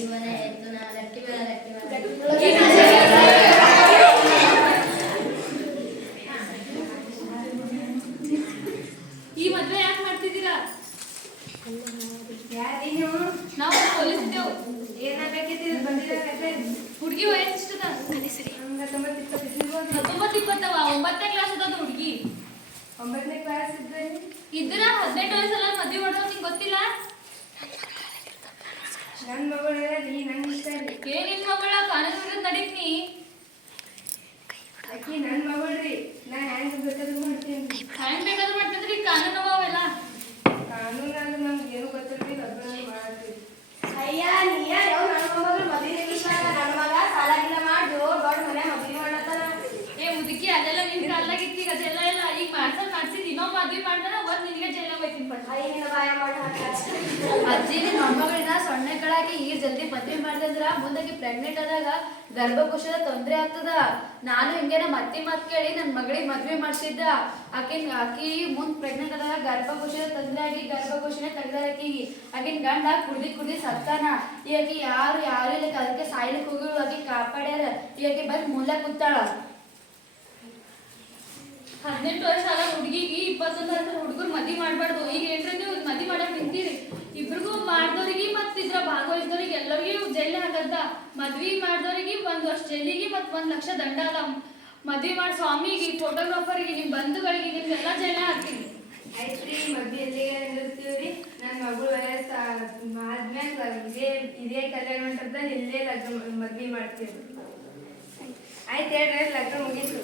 ಜೀವನ ಆಯ್ತು ನಾ ಲಕ್ಕಿ ಬೇಡ ಈ ಮದ್ವೆ ಯಾಕೆ ಮಾಡ್ತಿದ್ದೀರಾ? ನಾವು ಪೊಲೀಸ್ ಇದ್ದೇವು. ಹುಡುಗಿ ವಯಸ್ಸಿಷ್ಟದ 19-20 9ನೇ ಕ್ಲಾಸ್ ಅದ ಹುಡುಗಿ. 9ನೇ ಕ್ಲಾಸ್ ಇದ್ರ 18 ವಯಸ್ಸಲ್ಲ ಮದ್ವೆ ಮಾಡೋದು ನಿಂಗೆ ಗೊತ್ತಿಲ್ಲ? ನನ್ನ ಮಗಳು ನಂಗೆ ಇಷ್ಟ ರೀ. ನಿನ್ ಮಗಳ ಕಾನೂನು ನಡೀತಿ. ಆಕಿ ನನ್ನ ಮಗಳ್ರಿ, ನಾ ಹ್ಯಾಂಗ್ ಬೇಕಾದ್ರೂ ಮಾಡ್ತೀನಿ. ಹ್ಯಾಂಗ್ ಬೇಕಾದ್ರೂ ಮಾಡ್ತಿದ್ರಿ ಕಾನೂನು ಅವೆಲ್ಲ. ಕಾನೂನು ಅಂದ್ರೆ ನಮ್ಗೆ ಏನು ಗೊತ್ತಿಲ್ರಿ, ಲಗ್ನ ಮಾಡ್ತೀವಿ. ಅಯ್ಯ ನೀಯ ಯಾವ ನನ್ನ ಮಗಳು ಮದುವೆ ನನ್ನ ಮಗ ಸಾಲಾಗಿಲ್ಲ ಮಾಡಿ ದೊಡ್ಡ ಮನೆ ಮದುವೆ ಮಾಡತ್ತಾನ. ಮುದುಕಿ ಅದೆಲ್ಲ ನಿನ್ ಕಾಲಾಗಿತ್ತಿ ಅದೆಲ್ಲ ಎಲ್ಲ ಈಗ ಮಾಡ್ಸಿದ್ ಇನ್ನೊಬ್ಬ ಮದ್ವೆ ಮಾಡ್ತಾನ ಒಂದ್ ನಿನ್ಗೆ ಜೈಲ ಹೋಯ್ತೀನಿ ಪಟ್ಟ. ಅಯ್ಯನ ಬಾಯ ಮಾಡಿ ಅಜ್ಜಿ ನಿಮ್ಮ ಮೊಮ್ಮಗಳನ್ನ ಸೊನ್ನೆಗಳಾಗಿ ಈಗ ಜಲ್ದಿ ಮದ್ವೆ ಮಾಡಿದ್ರ ಮುಂದಾಗಿ ಪ್ರೆಗ್ನೆಂಟ್ ಆದಾಗ ಗರ್ಭಕೋಶದ ತೊಂದರೆ ಆಗ್ತದ. ನಾನು ಹಿಂಗೇನ ಮತ್ತೆ ಮಾತು ಕೇಳಿ ನನ್ನ ಮಗಳಿಗೆ ಮದ್ವೆ ಮಾಡ್ಸಿದ್ದ. ಆಕಿ ಮುಂದ್ ಪ್ರೆಗ್ನೆಂಟ್ ಆದಾಗ ಗರ್ಭಕೋಶದ ತೊಂದರೆ ಆಗಿ ಗರ್ಭಕೋಶನೇ ತೆಗ್ದಾರ ಆಕಿನ ಗಂಡ ಕುಡ್ದಿ ಸತ್ತಾನ. ಈಕಿ ಯಾರು ಇಲ್ಲ ಅದಕ್ಕೆ ಸಾಯ್ಲಿಕ್ಕೆ ಹೋಗಿ ಆಕಿ ಕಾಪಾಡ್ಯಾರ. ಈಕಿ ಬಂದ್ ಮೂಲ ಕೂತಾಳ. 18 ವರ್ಷ ಆದ ಹುಡುಗಿಗೆ 21 ವರ್ಷ ಹುಡುಗರು ಮದ್ವೆ ಮಾಡ್ಬಾರ್ದು. ಈಗ ಏನ್ರ ನೀವು ಮದ್ವೆ ಮಾಡಕ್ ನಿಂತೀರಿ, ಇಬ್ರಿಗೂ ಮಾಡ್ದವ್ರಿಗೆ ಮತ್ ಇದ್ರ ಭಾಗವಹಿಸಿದವ್ರಿಗೆ ಎಲ್ಲರಿಗೂ ಜೈಲ್ ಹಾಕಂತ. ಮದ್ವಿ ಮಾಡ್ದವ್ರಿಗೆ 1 ವರ್ಷ ಜೈಲಿಗೆ ಮತ್ 1 ಲಕ್ಷ ದಂಡ ಅದ. ಮದ್ವೆ ಮಾಡಿ ಸ್ವಾಮಿಗೆ ಫೋಟೋಗ್ರಾಫರ್ಗೆ ನಿಮ್ ಬಂಧುಗಳಿಗೆ ನಿಮ್ಗೆಲ್ಲ ಜೈಲ ಹಾಕ್ತೀನಿ. ಆಯ್ತ್ರಿ, ಮದ್ವೆ ಎಲ್ಲಿಗೆ ನಿಲ್ತೀವ್ರಿ? ನನ್ನ ಮಗಳು ವಯಸ್ಸು ಆದ್ಮೇಲೆ ಇದೇ ಕಲ್ಯಾಣ ಮಂಟಪದಲ್ಲಿ ಇಲ್ಲೇ ಲಗ್ನ ಮದ್ವೆ ಮಾಡ್ತೀವಿ. ಆಯ್ತು ಹೇಳ್ರಿ, ಲಗ್ನ ಮುಗೀತು.